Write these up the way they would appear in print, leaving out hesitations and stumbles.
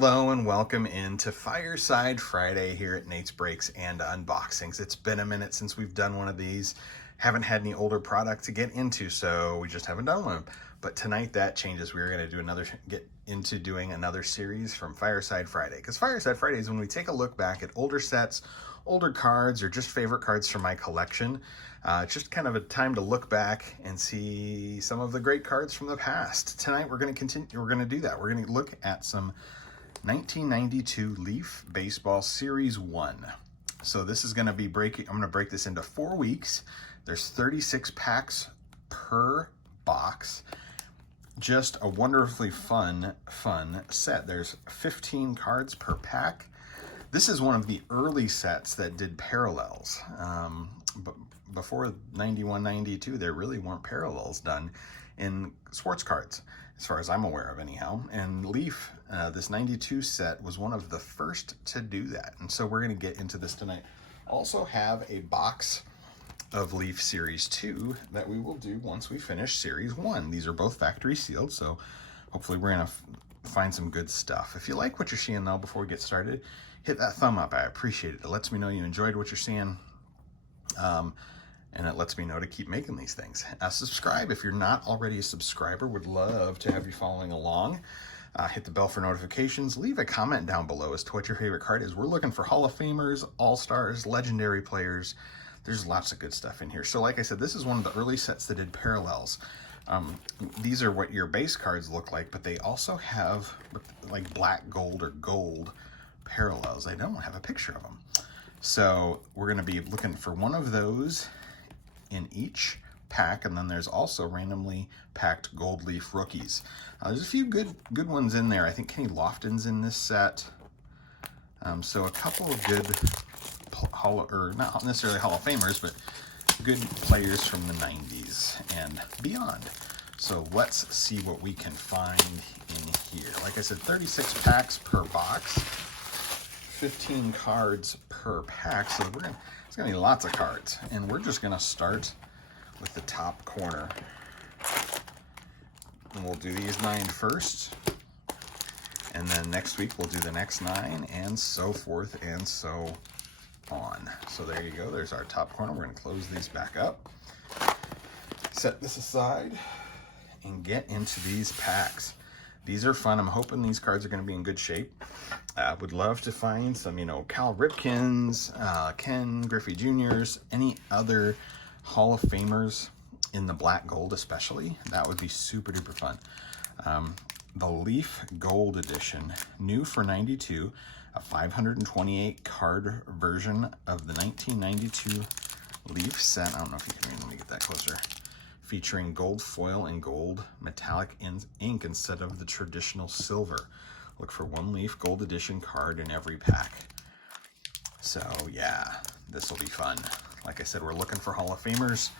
Hello and welcome into Fireside Friday here at Nate's Breaks and Unboxings. It's been a minute since we've done one of these. Haven't had any older product to get into, so we just haven't done one. But tonight that changes. We're going to get into doing another series from Fireside Friday. Because Fireside Friday is when we take a look back at older sets, older cards, or just favorite cards from my collection. It's just kind of a time to look back and see some of the great cards from the past. Tonight we're going to continue. We're going to do that. We're going to look at some 1992 Leaf Baseball Series 1. So this is going to be I'm going to break this into 4 weeks. There's 36 packs per box. Just a wonderfully fun set. There's 15 cards per pack. This is one of the early sets that did parallels. But before 91, 92, there really weren't parallels done in sports cards, as far as I'm aware of anyhow. And Leaf, this 92 set was one of the first to do that. And so we're going to get into this tonight. Also have a box of Leaf Series 2 that we will do once we finish Series 1. These are both factory sealed, so hopefully we're going to find some good stuff. If you like what you're seeing though, before we get started, hit that thumb up. I appreciate it. It lets me know you enjoyed what you're seeing. And it lets me know to keep making these things. Subscribe if you're not already a subscriber. Would love to have you following along. Hit the bell for notifications. Leave a comment down below as to what your favorite card is. We're looking for Hall of Famers, All-Stars, Legendary players. There's lots of good stuff in here. So like I said, this is one of the early sets that did parallels. These are what your base cards look like, but they also have like black, gold, or gold parallels. I don't have a picture of them. So we're going to be looking for one of those in each pack, and then there's also randomly packed gold leaf rookies. There's a few good ones in there. I think Kenny Lofton's in this set. So a couple of good not necessarily Hall of Famers, but good players from the 90s and beyond. So let's see what we can find in here. Like I said, 36 packs per box, 15 cards per pack. So it's gonna be lots of cards, and we're just gonna start with the top corner. And we'll do these 9 first, and then next week we'll do the next 9, and so forth and so on. So there you go. There's our top corner. We're going to close these back up, set this aside, and get into these packs. These are fun. I'm hoping these cards are going to be in good shape. Would love to find some, Cal Ripkins, Ken Griffey Jr.'s, any other Hall of Famers in the black gold especially. That would be super duper fun. The Leaf Gold Edition, new for 92, a 528 card version of the 1992 Leaf set. I don't know if you can read. Let me get that closer. Featuring gold foil and gold metallic ink instead of the traditional silver. Look for one Leaf Gold Edition card in every pack. So yeah, this will be fun. Like I said, we're looking for Hall of Famers.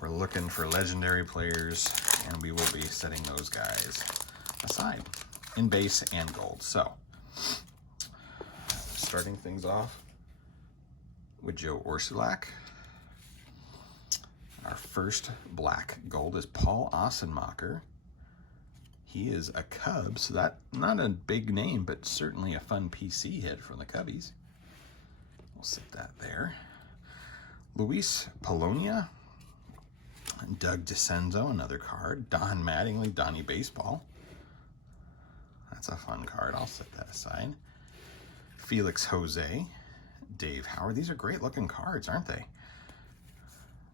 We're looking for legendary players, and we will be setting those guys aside in base and gold. So starting things off with Joe Orsulak. Our first black gold is Paul Ossenmacher. He is a Cub, so that not a big name, but certainly a fun PC hit from the Cubbies. We'll set that there. Luis Polonia. Doug DeCenzo, another card. Don Mattingly, Donnie Baseball. That's a fun card. I'll set that aside. Felix Jose, Dave Howard. These are great looking cards, aren't they?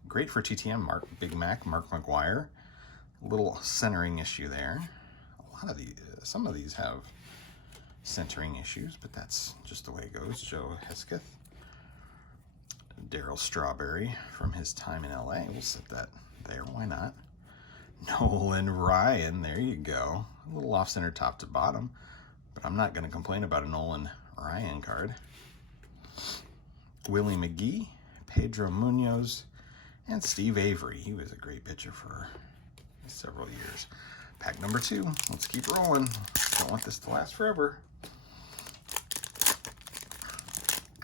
Great for TTM. Big Mac, Mark McGuire. Little centering issue there. A lot of these, some of these have centering issues, but that's just the way it goes. Joe Hesketh. Darryl Strawberry from his time in LA. We'll set that there. Why not? Nolan Ryan. There you go. A little off center top to bottom, but I'm not going to complain about a Nolan Ryan card. Willie McGee, Pedro Munoz, and Steve Avery. He was a great pitcher for several years. Pack number 2. Let's keep rolling. Don't want this to last forever.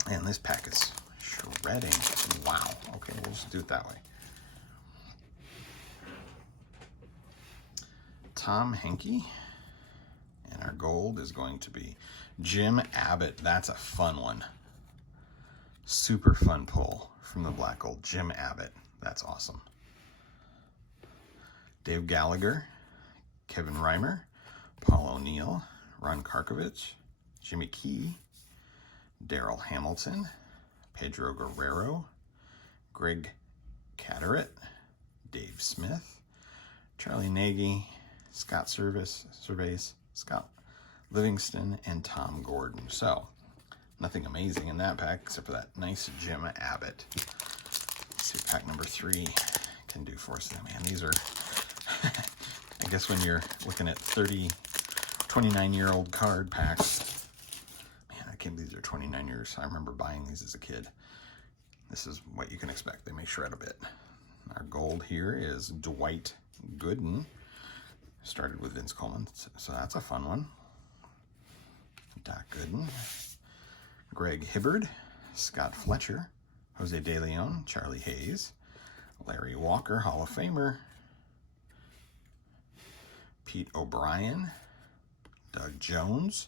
And this pack is shredding. Wow. Okay, we'll just do it that way. Tom Henke and our gold is going to be Jim Abbott. That's a fun one. Super fun pull from the black gold. Jim Abbott. That's awesome. Dave Gallagher, Kevin Reimer, Paul O'Neill, Ron Karkovich, Jimmy Key, Daryl Hamilton, Pedro Guerrero, Greg Catterett, Dave Smith, Charlie Nagy, Scott Servais, Scott Livingston, and Tom Gordon. So, nothing amazing in that pack except for that nice Jim Abbott. Let's see what pack number 3 can do for us. Man, these are, I guess when you're looking at 29-year-old card packs, man, I can't believe these are 29 years. I remember buying these as a kid. This is what you can expect. They may shred a bit. Our gold here is Dwight Gooden. Started with Vince Coleman, so that's a fun one. Doc Gooden. Greg Hibbard, Scott Fletcher, Jose De Leon, Charlie Hayes, Larry Walker, Hall of Famer, Pete O'Brien, Doug Jones,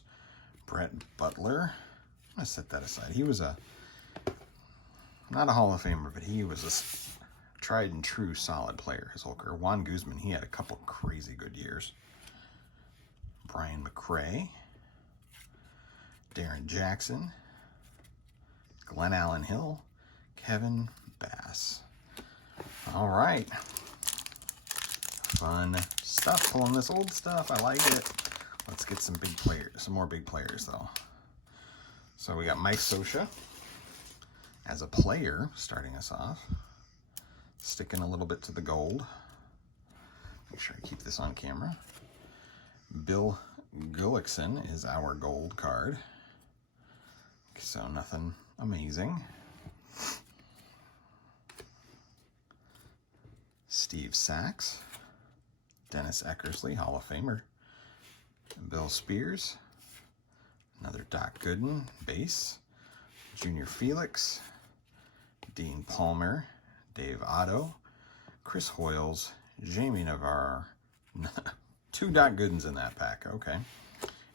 Brett Butler. I'm going to set that aside. He was not a Hall of Famer, but he was a tried and true solid player his whole career. Juan Guzman, he had a couple crazy good years. Brian McRae, Darren Jackson, Glenn Allen Hill, Kevin Bass. All right. Fun stuff, pulling this old stuff. I like it. Let's get some big players, some more big players though. So we got Mike Scioscia as a player starting us off. Sticking a little bit to the gold. Make sure I keep this on camera. Bill Gullickson is our gold card. So nothing amazing. Steve Sachs, Dennis Eckersley, Hall of Famer, Bill Spears, another Doc Gooden, base, Junior Felix, Dean Palmer, Dave Otto, Chris Hoyles, Jamie Navarre, 2 Doc Goodens in that pack, okay,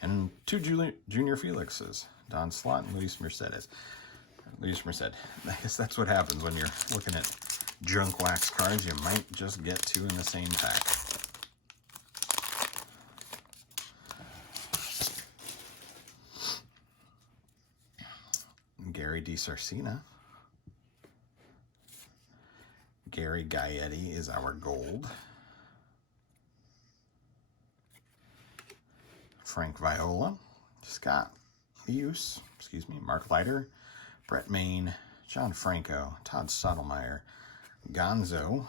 and 2 Junior Felixes, Don Slott and Luis Mercedes. Luis Merced. I guess that's what happens when you're looking at junk wax cards. You might just get 2 in the same pack. Gary DiSarcina. Gary Gaetti is our gold. Frank Viola. Scott Leus, Mark Leiter, Brett Main, John Franco, Todd Stottlemyre, Gonzo.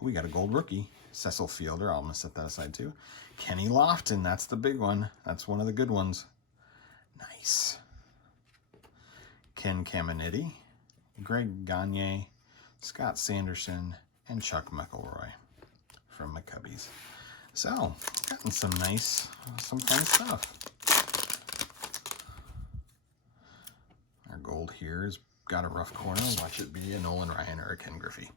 We got a gold rookie. Cecil Fielder, I'm going to set that aside too. Kenny Lofton, that's the big one. That's one of the good ones. Nice. Ken Caminiti, Greg Gagne, Scott Sanderson, and Chuck McElroy from McCubbies. So, gotten some fun stuff. Our gold here has got a rough corner. Watch it be a Nolan Ryan or a Ken Griffey.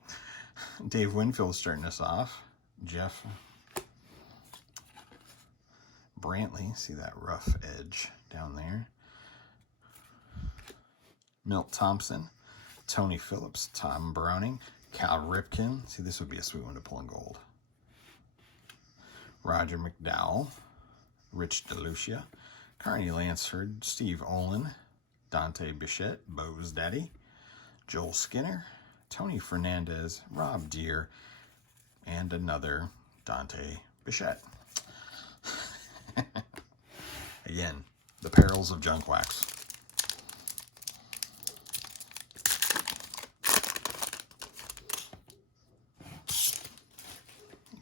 Dave Winfield starting us off. Jeff Brantley, see that rough edge down there. Milt Thompson, Tony Phillips, Tom Browning, Cal Ripken. See, this would be a sweet one to pull in gold. Roger McDowell, Rich DeLucia, Carney Lansford, Steve Olin, Dante Bichette, Bo's Daddy, Joel Skinner, Tony Fernandez, Rob Deere, and another Dante Bichette. Again, the perils of junk wax.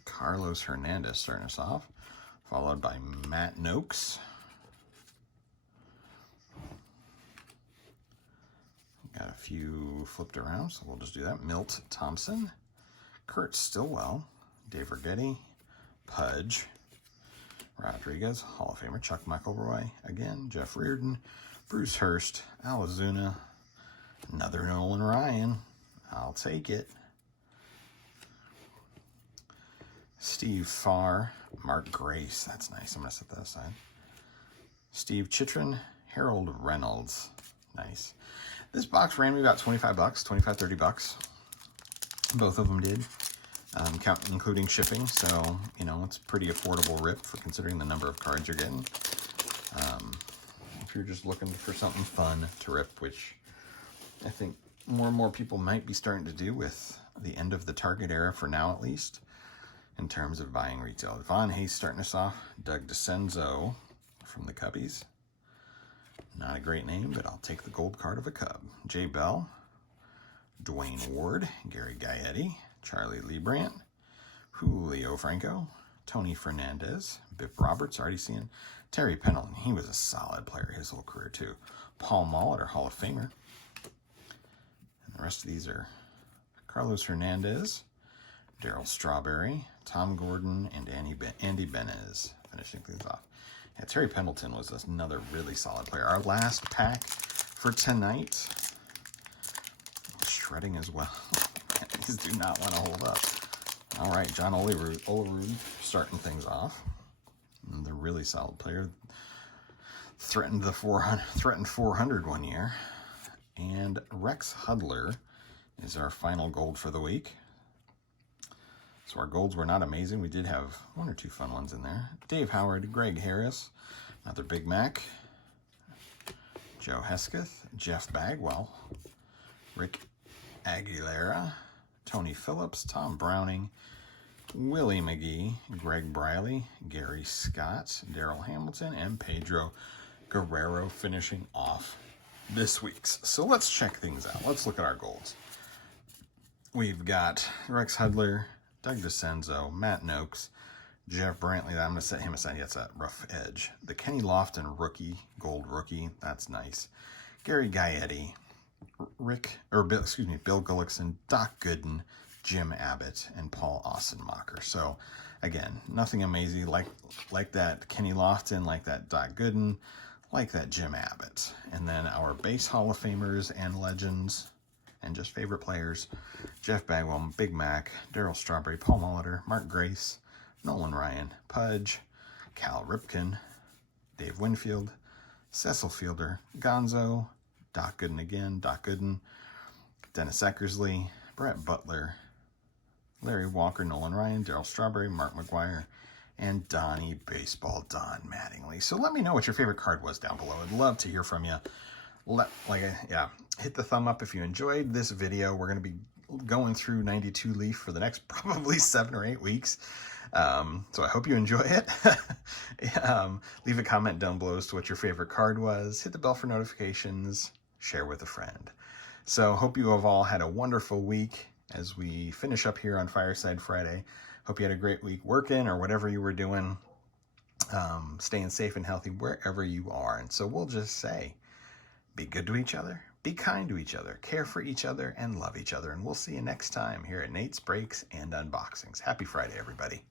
Carlos Hernandez starting us off, followed by Matt Noakes. Got a few flipped around, so we'll just do that. Milt Thompson, Kurt Stillwell, Dave Rigetti, Pudge, Rodriguez, Hall of Famer, Chuck McElroy, again, Jeff Reardon, Bruce Hurst, Alazuna, another Nolan Ryan, I'll take it. Steve Farr, Mark Grace, that's nice. I'm going to set that aside. Steve Chitrin, Harold Reynolds, nice. This box ran me about 25 bucks, 25, 30 bucks. Both of them did, including shipping. So, you know, it's pretty affordable rip for considering the number of cards you're getting. If you're just looking for something fun to rip, which I think more and more people might be starting to do with the end of the Target era for now, at least, in terms of buying retail. Von Hayes starting us off. Doug DeCenzo from the Cubbies. Not a great name, but I'll take the gold card of a Cub. Jay Bell, Dwayne Ward, Gary Gaetti, Charlie Leibrandt, Julio Franco, Tony Fernandez, Biff Roberts, already seen. Terry Pendleton, he was a solid player his whole career too. Paul Molitor, Hall of Famer. And the rest of these are Carlos Hernandez, Darryl Strawberry, Tom Gordon, and Andy Benez finishing things off. Yeah, Terry Pendleton was another really solid player. Our last pack for tonight. Shredding as well. These do not want to hold up. All right, John Olerud starting things off. The really solid player. Threatened 400 one year. And Rex Hudler is our final gold for the week. So our golds were not amazing. We did have one or two fun ones in there. Dave Howard, Greg Harris, another Big Mac, Joe Hesketh, Jeff Bagwell, Rick Aguilera, Tony Phillips, Tom Browning, Willie McGee, Greg Briley, Gary Scott, Daryl Hamilton, and Pedro Guerrero finishing off this week's. So let's check things out. Let's look at our golds. We've got Rex Hudler, Doug DeCenzo, Matt Noakes, Jeff Brantley. I'm going to set him aside. That's a rough edge. The Kenny Lofton rookie, gold rookie. That's nice. Gary Gaetti, Bill Gullickson, Doc Gooden, Jim Abbott, and Paul Ossenmacher. So, again, nothing amazing like that Kenny Lofton, like that Doc Gooden, like that Jim Abbott. And then our base Hall of Famers and legends and just favorite players: Jeff Bagwell, Big Mac, Darryl Strawberry, Paul Molitor, Mark Grace, Nolan Ryan, Pudge, Cal Ripken, Dave Winfield, Cecil Fielder, Gonzo, Doc Gooden again, Doc Gooden, Dennis Eckersley, Brett Butler, Larry Walker, Nolan Ryan, Darryl Strawberry, Mark McGuire, and Donnie Baseball Don Mattingly. So let me know what your favorite card was down below. I'd love to hear from you. Hit the thumb up if you enjoyed this video. We're going to be going through 92 Leaf for the next probably 7 or 8 weeks. So I hope you enjoy it. Leave a comment down below as to what your favorite card was. Hit the bell for notifications. Share with a friend. So hope you have all had a wonderful week as we finish up here on Fireside Friday. Hope you had a great week working or whatever you were doing. Staying safe and healthy wherever you are. And so we'll just say, be good to each other, be kind to each other, care for each other, and love each other. And we'll see you next time here at Nate's Breaks and Unboxings. Happy Friday, everybody.